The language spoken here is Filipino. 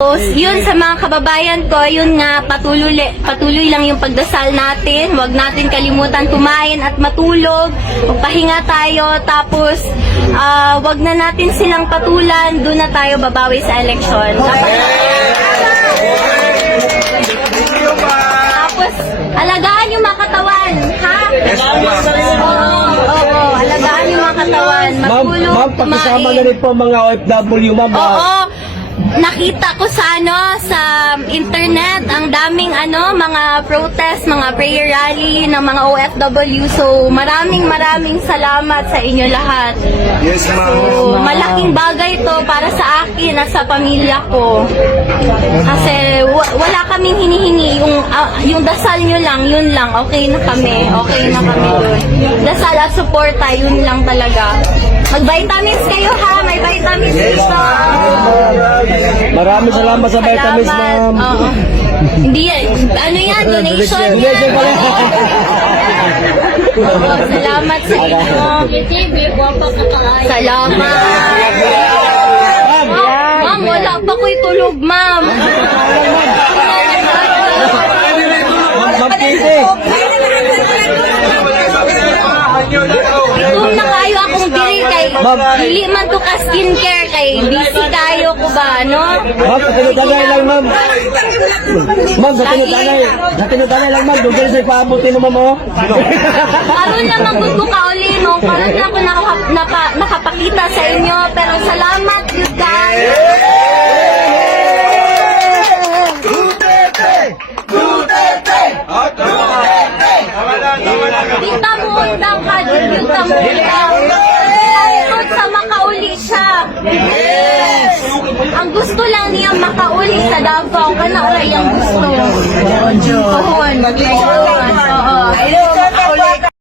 Yun sa mga kababayan ko, yun nga patuloy patuloy lang yung pagdasal natin. Huwag natin kalimutan kumain at matulog. Magpahinga tayo tapos ah, wag na natin silang patulan. Doon na tayo babawi sa eleksyon. Tapos alagaan yung mga katawan, ha? Oo, oo, alagaan yung mga katawan. Ma'am, Matulog, ma'am, pakisama kumain. na rin po mga OFW, ma'am. ah. Oo. Nakita ko sa ano sa internet ang daming ano mga protest, mga prayer rally ng mga OFW. So maraming maraming salamat sa inyo lahat. Yes, ma'am. So malaking bagay to para sa akin at sa pamilya ko. Kasi wa- wala kaming hinihingi yung ah, yung dasal nyo lang, yun lang. Okay na kami. Okay na kami dun. Dasal at suporta, yun lang talaga. Mag-vitamins kayo ha, may vitamins dito. Maraming salamat sa vitamins, ma'am. Oo. Hindi yan. Ano yan? Donation yan. Donation pala. Oo, salamat sa inyo. Salamat. Ma'am, ma'am, wala pa ko'y tulog, ma'am. Ma'am Kitty. Kung na kayo akong diri kay dili man to ka skincare kay busy kayo ko ba, no? Ma'am, sa tinutanay lang, ma'am. Ma'am, sa tinutanay. Sa tinutanay lang, ma'am. Doon sa ipaabutin mo, ma'am, oh. Karon lang magud ko kauli no, karon lang ako naka, naka, nakapakita sa inyo, pero salamat you guys. Ka, kita mo undang. Tungkol sa makauli siya. Ang gusto lang niya makauli sa Davao, kana yung gusto. Tuhon. Oo.